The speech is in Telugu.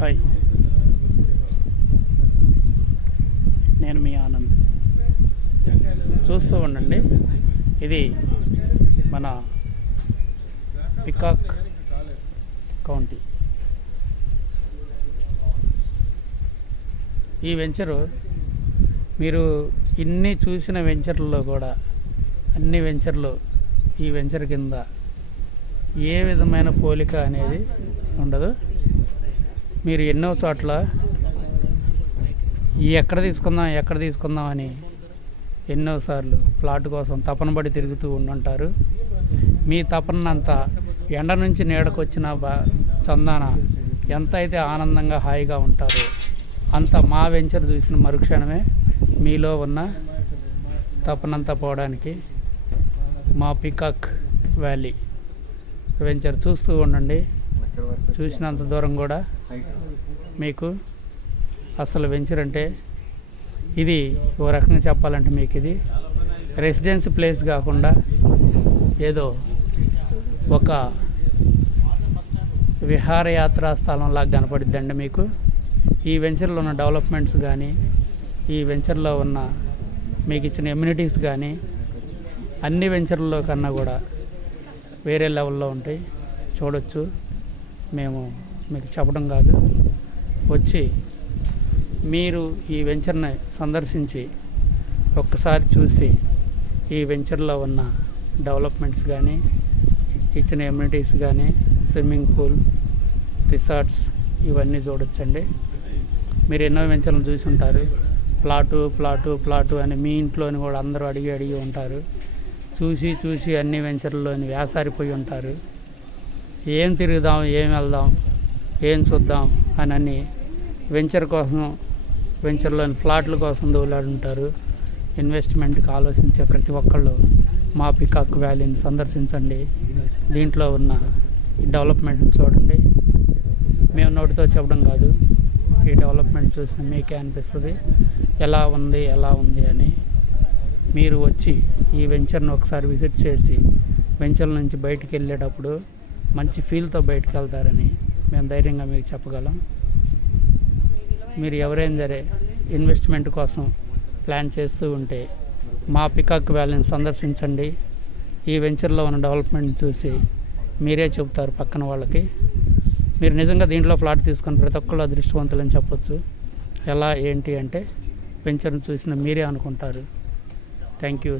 హాయ్, నేను మీ ఆనంద్. చూస్తూ ఉండండి. ఇది మన పికాక్ కౌంటీ. ఈ వెంచరు మీరు ఇన్ని చూసిన వెంచర్లలో కూడా అన్ని వెంచర్లు ఈ వెంచర్ కింద ఏ విధమైన పోలిక అనేది ఉండదు. మీరు ఎన్నో చోట్ల ఎక్కడ తీసుకుందాం అని ఎన్నోసార్లు ప్లాట్ కోసం తపన పడి తిరుగుతూ ఉండుంటారు. మీ తపనంతా ఎండ నుంచి నీడకు వచ్చిన చందాన ఎంత అయితే ఆనందంగా హాయిగా ఉంటారో అంత మా వెంచర్ చూసిన మరుక్షణమే మీలో ఉన్న తపనంతా పోవడానికి మా పికాక్ వ్యాలీ వెంచర్ చూస్తూ ఉండండి. చూసినంత దూరం కూడా మీకు అసలు వెంచర్ అంటే ఇది ఓ రకంగా చెప్పాలంటే మీకు ఇది రెసిడెన్సీ ప్లేస్ కాకుండా ఏదో ఒక విహారయాత్రా స్థలంలాగా కనపడిద్దండి మీకు. ఈ వెంచర్లో ఉన్న డెవలప్మెంట్స్ కానీ ఈ వెంచర్లో ఉన్న మీకు ఇచ్చిన ఎమ్యూనిటీస్ కానీ అన్ని వెంచర్లలో కన్నా కూడా వేరే లెవెల్లో ఉంటాయి. చూడొచ్చు. మేము మీకు చెప్పడం కాదు, వచ్చి మీరు ఈ వెంచర్ని సందర్శించి ఒక్కసారి చూసి ఈ వెంచర్లో ఉన్న డెవలప్మెంట్స్ కానీ ఇచ్చిన ఎమ్యూనిటీస్ కానీ స్విమ్మింగ్ పూల్, రిసార్ట్స్ ఇవన్నీ చూడొచ్చండి. మీరు ఎన్నో వెంచర్లు చూసి ఉంటారు. ప్లాటు అని మీ ఇంట్లోని కూడా అందరూ అడిగి ఉంటారు. చూసి అన్ని వెంచర్లోని వ్యాసారిపోయి ఉంటారు. ఏం తిరుగుదాం, ఏం వెళ్దాం, ఏం చూద్దాం అని వెంచర్ కోసం, వెంచర్లోని ఫ్లాట్ల కోసం దోలాడుంటారు. ఇన్వెస్ట్మెంట్కి ఆలోచించే ప్రతి ఒక్కళ్ళు మా పికాక్ వ్యాలీని సందర్శించండి. దీంట్లో ఉన్న డెవలప్మెంట్ని చూడండి. మేము నోటితో చెప్పడం కాదు, ఈ డెవలప్మెంట్ చూసి మీకే అనిపిస్తుంది ఎలా ఉంది అని. మీరు వచ్చి ఈ వెంచర్ని ఒకసారి విజిట్ చేసి వెంచర్ నుంచి బయటికి వెళ్ళేటప్పుడు మంచి ఫీల్తో బయటికి వెళ్తారని మేము ధైర్యంగా మీకు చెప్పగలం. మీరు ఎవరైనా సరే ఇన్వెస్ట్మెంట్ కోసం ప్లాన్ చేస్తూ ఉంటే మా పికాక్ వ్యాలీని సందర్శించండి. ఈ వెంచర్లో ఉన్న డెవలప్మెంట్ చూసి మీరే చెబుతారు పక్కన వాళ్ళకి. మీరు నిజంగా దీంట్లో ఫ్లాట్ తీసుకొని ప్రతి ఒక్కళ్ళు అదృష్టవంతులని చెప్పొచ్చు. ఎలా ఏంటి అంటే వెంచర్ని చూసిన మీరే అనుకుంటారు. Thank you.